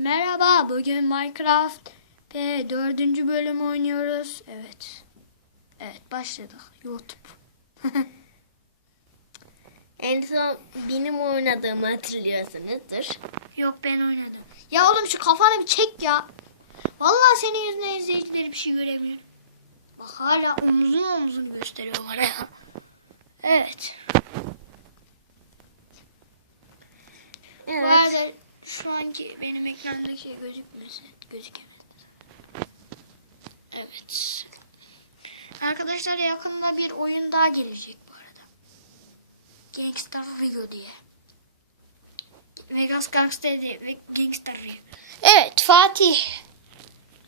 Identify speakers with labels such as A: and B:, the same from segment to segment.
A: Merhaba, bugün Minecraft ve dördüncü bölüm oynuyoruz. Evet. Evet, başladık. YouTube.
B: En son benim oynadığımı hatırlıyorsunuzdur.
A: Yok ben oynadım. Ya oğlum şu kafanı bir çek ya. Vallahi senin yüzünden izleyicileri bir şey göremiyor. Bak hala omuzun omuzunu gösteriyor bana ya. Evet. Bu arada şu anki benim ekrandaki şey gözükmesin. Gözükemez. Evet. Arkadaşlar yakında bir oyun daha gelecek bu arada. Gangster Rio diye. Vegas Gangster diye Gangster Rio. Evet Fatih.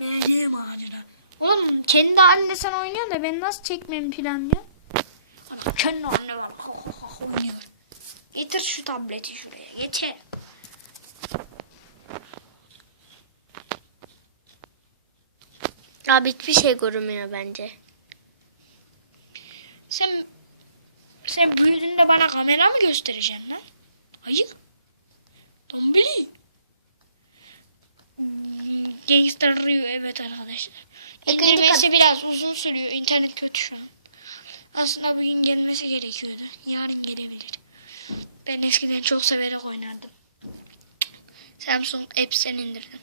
A: Geldim ağacına. Oğlum kendi halinde sen oynuyorsun da ben nasıl çekmemi planlıyorum? Adam kendi haline var. Oynuyor. Getir şu tableti şuraya. Getir.
B: Abi hiçbir şey görünmüyor bence.
A: Sen sen büyüdüğünde bana kamera mı göstereceksin lan? Ayıp. Dombili. Hmm, Gangster Rio evet arkadaşlar.
B: İkinci
A: İndirmesi biraz uzun sürüyor. İnternet kötü şu an. Aslında bugün gelmesi gerekiyordu. Yarın gelebilir. Ben eskiden çok severek oynardım. Samsung Apps'ten indirdim.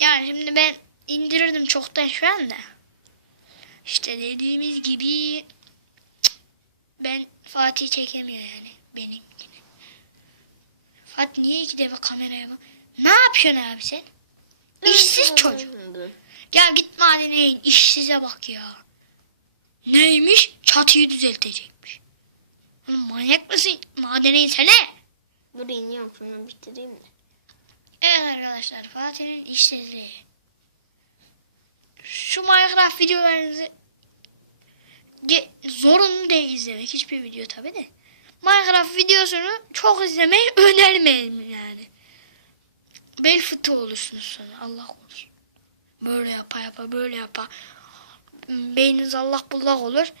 A: Yani şimdi ben indirirdim çoktan şu anda. İşte dediğimiz gibi ben Fatih çekemiyor yani benimkini. Fatih niye iki defa kameraya bak? Ne yapıyorsun abi sen? İşsiz çocuk. Ya git madene in. işsize bak ya. Neymiş? Çatıyı düzeltecekmiş. Oğlum manyak mısın? Madene insene.
B: Dur iniyorum şunu bitireyim de.
A: Evet arkadaşlar Fatih'in işsizliği. Şu Minecraft videolarınızı zorunlu değil izlemek. Hiçbir video tabi de. Minecraft videosunu çok izlemeyi önermeyin yani. Bel fıtığı olursunuz sonra Allah korusun. Böyle yapa yapa böyle yapa. Beyniniz Allah bullak olur.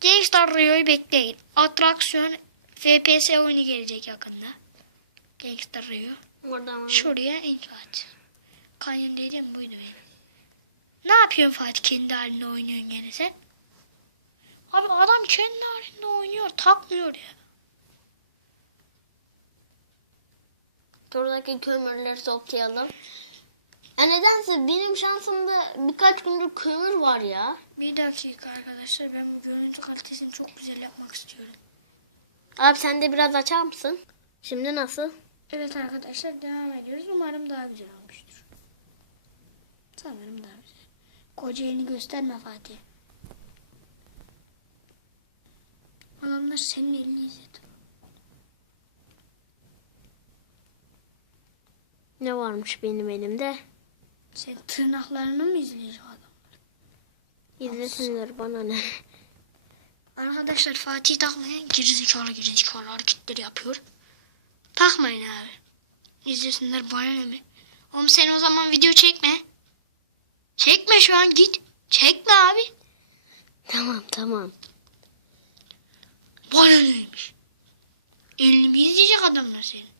A: Gangster Rio'yu bekleyin. Atraksiyon FPS oyunu gelecek yakında. Gangster Rio.
B: Oradan
A: Şuraya inşaat. Kanyon dediğim buydu benim. Ne yapıyorsun Fatih kendi halinde oynuyorsun gene sen? Abi adam kendi halinde oynuyor takmıyor ya.
B: Buradaki kömürleri toplayalım. Ya nedense benim şansımda birkaç gündür kömür var ya.
A: Bir dakika arkadaşlar ben bu görüntü kalitesini çok güzel yapmak istiyorum.
B: Abi sen de biraz açar mısın? Şimdi nasıl?
A: Evet arkadaşlar devam ediyoruz. Umarım daha güzel olmuştur. Sanırım daha güzel. Koca elini gösterme Fatih. Adamlar senin elini izledi.
B: Ne varmış benim elimde?
A: Sen tırnaklarını mı izleyecek adam?
B: İzlesinler bana ne.
A: Arkadaşlar Fatih takmayan gerizekalı gerizekalı hareketleri yapıyor. Takmayın abi. İzlesinler bana ne mi? Oğlum sen o zaman video çekme. Çekme şu an git. Çekme abi.
B: Tamam tamam.
A: Bana neymiş? Elini mi izleyecek adamlar senin?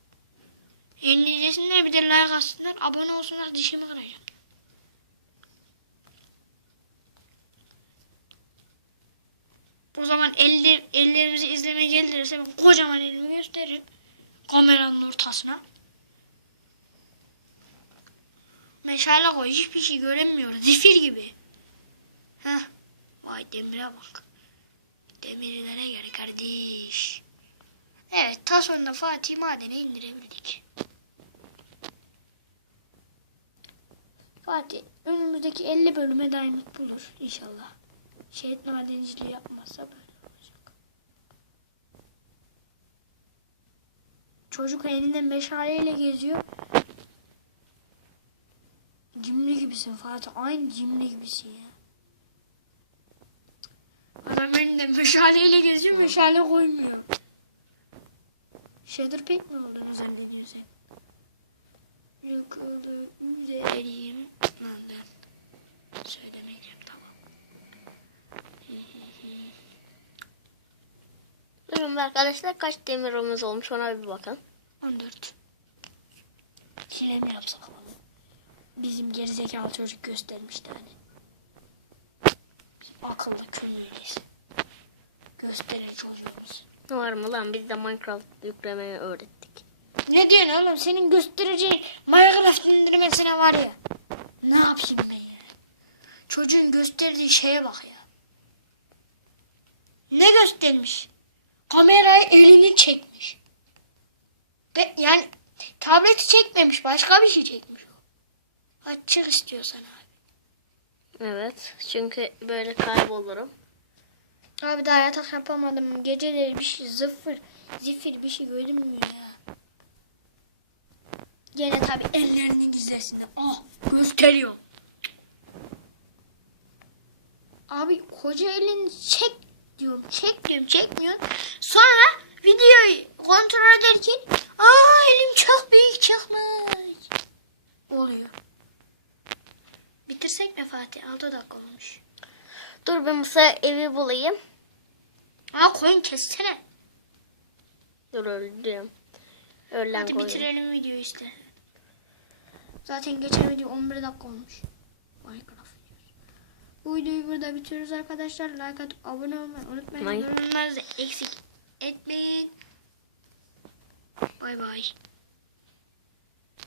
A: Elini izlesinler bir de like atsınlar. Abone olsunlar dişimi kıracağım. O zaman eller, ellerimizi izlemeye gelirse ben kocaman elimi gösteririm. Kameranın ortasına. Meşale koy hiçbir şey görünmüyor. Zifir gibi. Heh. Vay demire bak. Demirlere gel kardeş. Evet ta Fatih madene indirebildik. Fatih önümüzdeki 50 bölüme diamond bulur inşallah. Şehit madenciliği yapmazsa böyle Çocuk elinde meşaleyle geziyor. Cimri gibisin Fatih. Aynı cimri gibisin ya. Adam elinde meşaleyle geziyor, meşale koymuyor. Shader pek mi olduğunu zannediyorsun sen? Yıkılı üzerim. Lan ben söylemeyeceğim tamam.
B: Durun arkadaşlar kaç demirimiz olmuş ona bir bakın.
A: 14. gerizekalı çocuk göstermişti hani. Biz akıllı kömürüyüz. Gösterir çocuğumuz.
B: Var mı lan biz de Minecraft yüklemeyi öğrettik.
A: Ne diyorsun oğlum? Senin göstereceğin Minecraft indirmesine var ya. Ne yapayım ben ya? Çocuğun gösterdiği şeye bak ya. Ne göstermiş? Kamerayı elini çekmiş. Be, yani tableti çekmemiş. Başka bir şey çekmiş o. Açık istiyorsan abi.
B: Evet çünkü böyle kaybolurum.
A: Abi daha yatak yapamadım. Geceleri bir şey zıfır, zifir bir şey görünmüyor ya. Gene tabi ellerinin gizlesinden. Ah gösteriyor. Abi koca elini çek diyorum. Çek diyorum çekmiyor. Sonra videoyu kontrol ederken aa elim çok büyük çıkmış. Oluyor. Bitirsek mi Fatih? 6 dakika olmuş.
B: Dur ben Musa evi bulayım.
A: Aa koyun kessene.
B: Dur öldüm. Öğlen
A: Hadi
B: koyun.
A: bitirelim videoyu işte. Zaten geçen video 11 dakika olmuş. Minecraft. Bu videoyu burada bitiriyoruz arkadaşlar. Like atıp abone olmayı unutmayın.
B: May-
A: Yorumlarınızı eksik etmeyin. Bye bye.